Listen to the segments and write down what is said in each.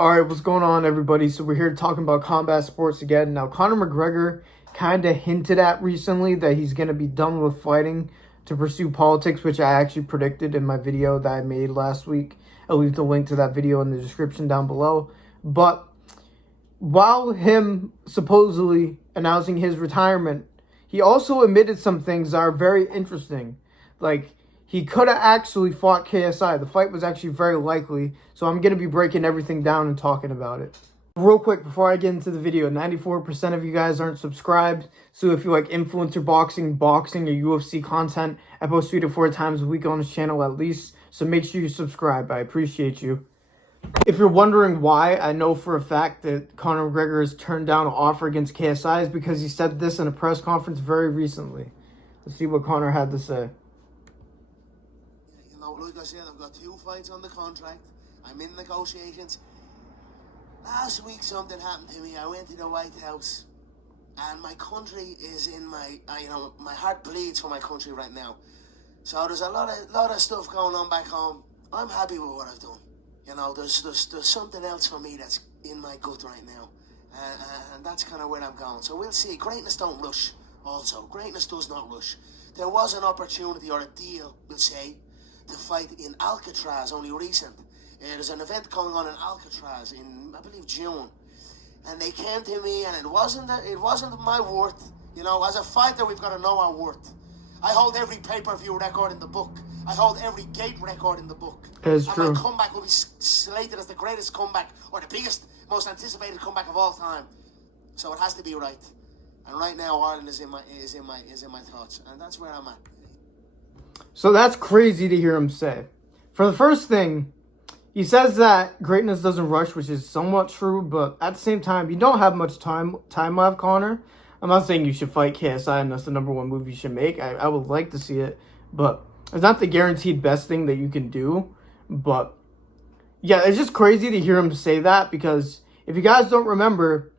All right, what's going on, everybody? So we're here talking about combat sports again. Now, Conor McGregor kind of hinted at recently that he's going to be done with fighting to pursue politics, which I actually predicted in my video that I made last week. I'll leave the link to that video in the description down below. But while him supposedly announcing his retirement, he also admitted some things that are very interesting. Like, he could have actually fought KSI. The fight was actually very likely. So I'm going to be breaking everything down and talking about it. Real quick, before I get into the video, 94% of you guys aren't subscribed. So if you like influencer boxing, or UFC content, I post 3 to 4 times a week on this channel at least. So make sure you subscribe. I appreciate you. If you're wondering why, I know for a fact that Conor McGregor has turned down an offer against KSI is because he said this in a press conference very recently. Let's see what Conor had to say. Like I said, I've got 2 fights on the contract. I'm in negotiations. Last week something happened to me. I went to the White House, and my country is in my heart bleeds for my country right now. So there's a lot of stuff going on back home. I'm happy with what I've done. You know, there's something else for me that's in my gut right now, and that's kind of where I'm going. So we'll see. Greatness don't rush. Also, greatness does not rush. There was an opportunity or a deal, we'll say, to fight in Alcatraz only recent. There's an event going on in Alcatraz in, I believe, June, and they came to me, and it wasn't my worth. You know, as a fighter, we've got to know our worth. I hold every pay-per-view record in the book. I hold every gate record in the book. That's true. And my comeback will be slated as the greatest comeback or the biggest, most anticipated comeback of all time. So it has to be right. And right now, Ireland is in my thoughts, and that's where I'm at. So that's crazy to hear him say. For the first thing, he says that greatness doesn't rush, which is somewhat true, but at the same time, you don't have much time left, Conor. I'm not saying you should fight KSI and that's the #1 move you should make. I would like to see it, but it's not the guaranteed best thing that you can do. But yeah, it's just crazy to hear him say that, because if you guys don't remember,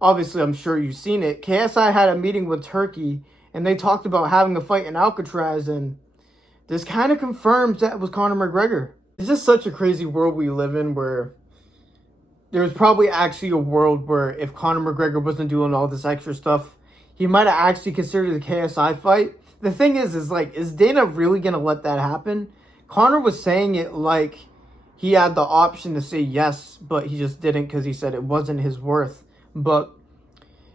obviously I'm sure you've seen it, KSI had a meeting with Turkey and they talked about having a fight in Alcatraz, and this kind of confirms that it was Conor McGregor. It's just such a crazy world we live in, where there's probably actually a world where if Conor McGregor wasn't doing all this extra stuff, he might have actually considered the KSI fight. The thing is Dana really going to let that happen? Conor was saying it like he had the option to say yes, but he just didn't because he said it wasn't his worth. But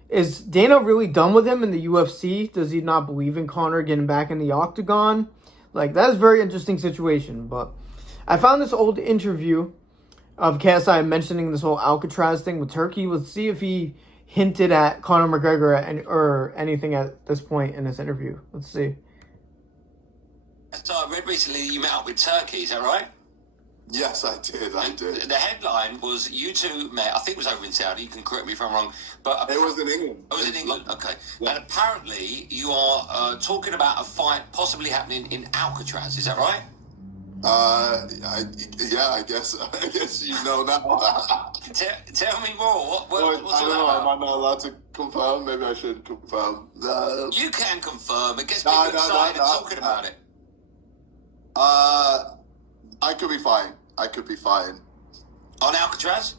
is Dana really done with him in the UFC? Does he not believe in Conor getting back in the octagon? Like, that's a very interesting situation. But I found this old interview of KSI mentioning this whole Alcatraz thing with Turkey. Let's see if he hinted at Conor McGregor or anything at this point in this interview. Let's see. So I read recently you met up with Turkey, is that right? Yes, I did. The headline was you two met, I think it was over in Saudi, you can correct me if I'm wrong. But it was in England. Oh, it was in England? Okay. Yeah. And apparently you are talking about a fight possibly happening in Alcatraz, is that right? I guess you know now. Tell me more. What's I don't know. Am I not allowed to confirm? Maybe I should confirm. You can confirm. It gets people excited talking about it. I could be fine. On Alcatraz?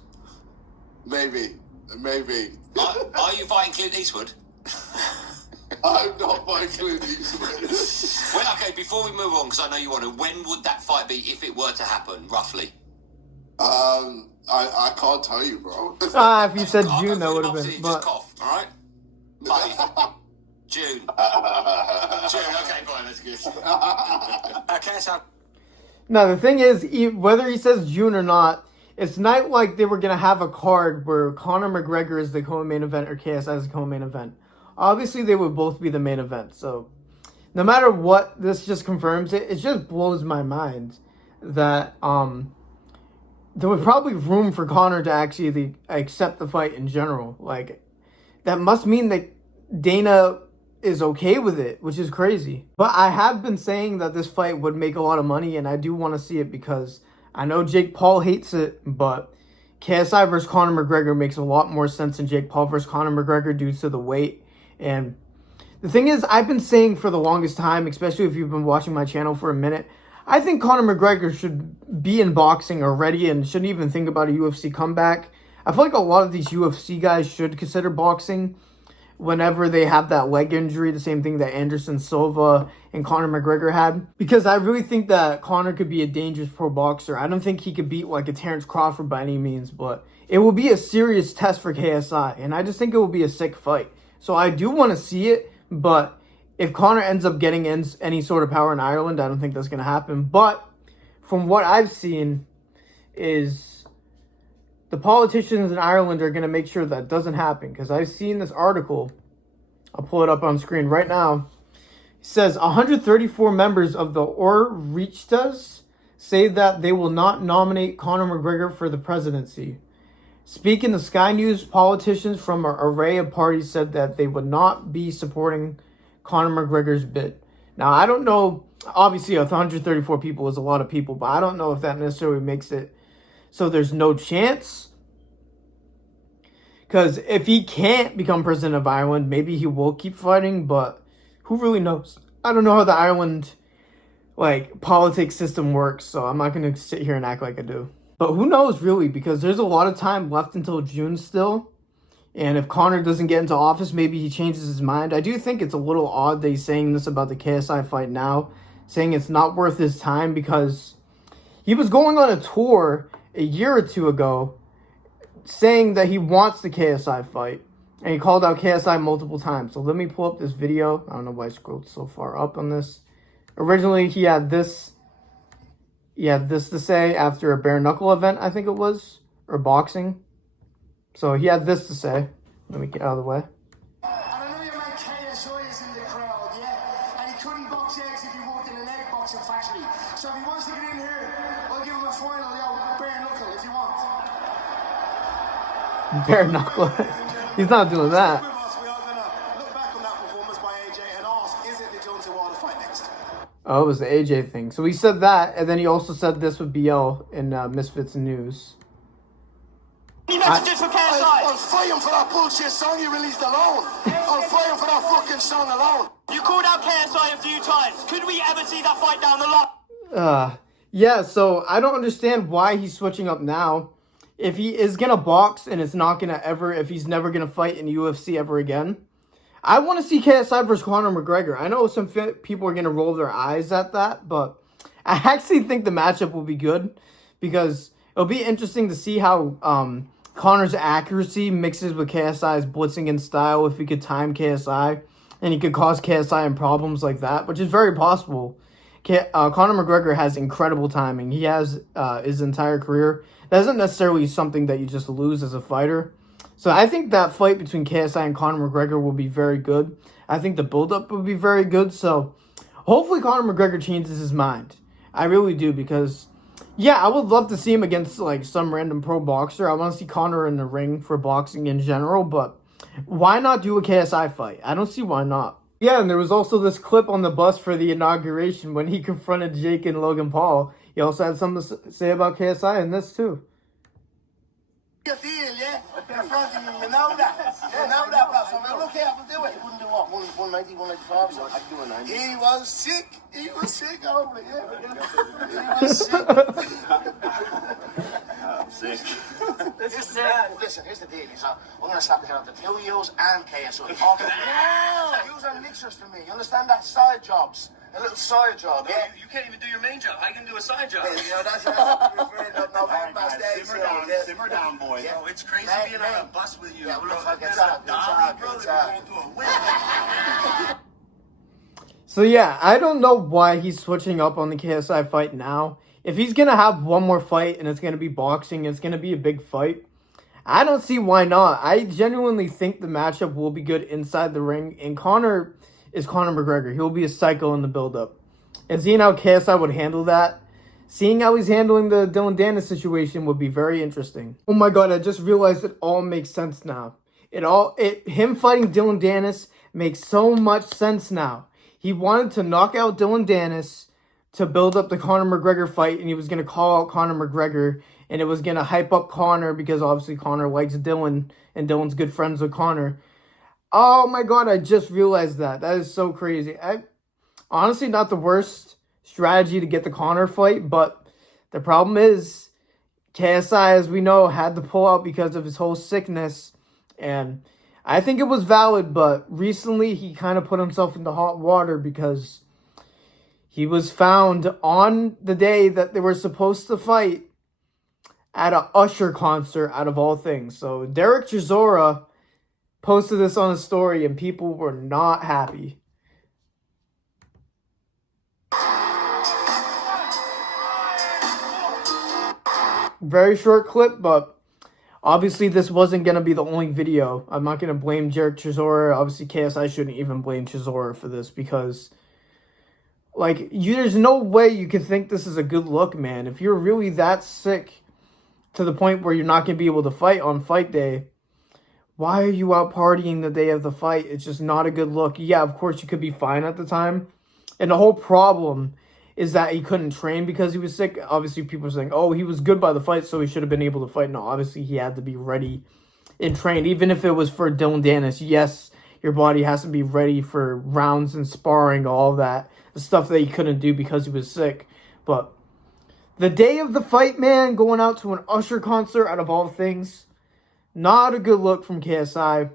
Maybe. Are you fighting Clint Eastwood? I'm not fighting Clint Eastwood. Well, okay, before we move on, because I know you want to, when would that fight be if it were to happen, roughly? I can't tell you, bro. If you said June, that would have been. Just cough, all right? May. June. Okay, fine, that's good. Okay, so... No, the thing is, whether he says June or not, it's not like they were going to have a card where Conor McGregor is the co-main event or KSI is the co-main event. Obviously, they would both be the main event. So, no matter what, this just confirms it. It just blows my mind that there was probably room for Conor to actually accept the fight in general. Like, that must mean that Dana is okay with it, which is crazy. But I have been saying that this fight would make a lot of money, and I do want to see it because I know Jake Paul hates it, but KSI versus Conor McGregor makes a lot more sense than Jake Paul versus Conor McGregor due to the weight. And the thing is, I've been saying for the longest time, especially if you've been watching my channel for a minute, I think Conor McGregor should be in boxing already and shouldn't even think about a UFC comeback. I feel like a lot of these UFC guys should consider boxing whenever they have that leg injury, the same thing that Anderson Silva and Conor McGregor had. Because I really think that Conor could be a dangerous pro boxer. I don't think he could beat like a Terrence Crawford by any means, but it will be a serious test for KSI. And I just think it will be a sick fight. So I do want to see it, but if Conor ends up getting any sort of power in Ireland, I don't think that's going to happen. But from what I've seen is the politicians in Ireland are going to make sure that doesn't happen. Because I've seen this article. I'll pull it up on screen right now. It says 134 members of the Oireachtas say that they will not nominate Conor McGregor for the presidency. Speaking to Sky News, politicians from an array of parties said that they would not be supporting Conor McGregor's bid. Now, I don't know. Obviously, 134 people is a lot of people, but I don't know if that necessarily makes it so there's no chance. Because if he can't become president of Ireland, maybe he will keep fighting, but who really knows? I don't know how the Ireland politics system works, so I'm not going to sit here and act like I do. But who knows, really, because there's a lot of time left until June still. And if Conor doesn't get into office, maybe he changes his mind. I do think it's a little odd that he's saying this about the KSI fight now, saying it's not worth his time because he was going on a tour a year or two ago saying that he wants the KSI fight. And he called out KSI multiple times. So let me pull up this video. I don't know why I scrolled so far up on this. Originally, he had this to say after a bare knuckle event, I think it was, or boxing. So he had this to say. Let me get out of the way. I know your man KSI is in the crowd, yeah? And he couldn't box eggs if he worked in an egg boxing factory. So if he wants to get in here, I'll give him a final, bare knuckle if you want. Bare knuckle. He's not doing that. We are going to look back on that performance by AJ and ask, is it the Jones Wilder fight next? Oh, it was the AJ thing. So he said that, and then he also said this with BL in Misfits News. Any messages for KSI? I'll fight him for that bullshit song you released alone. I'll fight him for that fucking song alone. You called out KSI a few times. Could we ever see that fight down the line? Yeah, so I don't understand why he's switching up now. If he is going to box and it's not going to ever, if he's never going to fight in UFC ever again, I want to see KSI versus Conor McGregor. I know some people are going to roll their eyes at that, but I actually think the matchup will be good because it'll be interesting to see how Conor's accuracy mixes with KSI's blitzing and style. If he could time KSI and he could cause KSI in problems like that, which is very possible. Conor McGregor has incredible timing. He has his entire career. That isn't necessarily something that you just lose as a fighter. So I think that fight between KSI and Conor McGregor will be very good. I think the build-up will be very good. So hopefully Conor McGregor changes his mind. I really do because, yeah, I would love to see him against some random pro boxer. I want to see Conor in the ring for boxing in general, but why not do a KSI fight? I don't see why not. Yeah, and there was also this clip on the bus for the inauguration when he confronted Jake and Logan Paul. He also had something to say about KSI in this too. You feel, yeah? Confronting him, you know that. You know that, bro. So we're okay, I can do it. He wouldn't do what? 190, 195? I can do a 90. He was sick. He was sick over it, yeah. He was sick. I'm sick. Listen, here's the deal. I'm going to slap the hell out of the two of yous and KSI. No! Yous are mixers for me. You understand that? Side jobs. A little side job, yeah? You can't even do your main job. How you can do a side job? You know, that's November stage. Simmer down, boys. Yeah. Oh, it's crazy being on a bus with you. Yeah, bro. look, There's it's a up, dolly, bro. it's That up. we're going to a win. So yeah, I don't know why he's switching up on the KSI fight now. If he's going to have one more fight and it's going to be boxing, it's going to be a big fight, I don't see why not. I genuinely think the matchup will be good inside the ring. And Conor is Conor McGregor. He'll be a psycho in the build-up. And seeing how KSI would handle that, seeing how he's handling the Dylan Dennis situation would be very interesting. Oh my god, I just realized it all makes sense now. Him fighting Dylan Dennis makes so much sense now. He wanted to knock out Dylan Dennis to build up the Conor McGregor fight, and he was going to call out Conor McGregor, and it was going to hype up Conor because obviously Conor likes Dylan, and Dylan's good friends with Conor. Oh my god, I just realized that. That is so crazy. Honestly, not the worst strategy to get the Conor fight, but the problem is KSI, as we know, had to pull out because of his whole sickness, and I think it was valid, but recently he kind of put himself into hot water because he was found on the day that they were supposed to fight at a Usher concert, out of all things. So Derek Chisora posted this on his story, and people were not happy. Very short clip, but obviously this wasn't going to be the only video. I'm not going to blame Derek Chisora. Obviously KSI shouldn't even blame Chisora for this because, like, there's no way you can think this is a good look, man. If you're really that sick to the point where you're not going to be able to fight on fight day, why are you out partying the day of the fight? It's just not a good look. Yeah, of course you could be fine at the time. And the whole problem is that he couldn't train because he was sick. Obviously, people are saying, oh, he was good by the fight, so he should have been able to fight. No, obviously, he had to be ready and trained. Even if it was for Dylan Dennis, yes, your body has to be ready for rounds and sparring, all that. The stuff that he couldn't do because he was sick. But the day of the fight, man, going out to an Usher concert, out of all things, not a good look from KSI.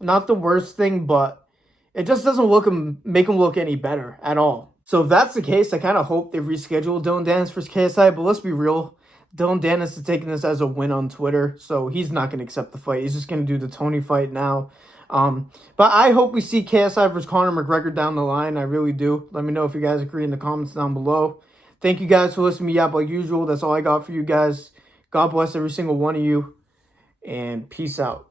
Not the worst thing, but it just doesn't make him look any better at all. So if that's the case, I kind of hope they reschedule Dylan Dennis versus KSI. But let's be real. Dylan Dennis is taking this as a win on Twitter. So he's not going to accept the fight. He's just going to do the Tony fight now. But I hope we see KSI versus Conor McGregor down the line. I really do. Let me know if you guys agree in the comments down below. Thank you guys for listening to me up like usual. That's all I got for you guys. God bless every single one of you. And peace out.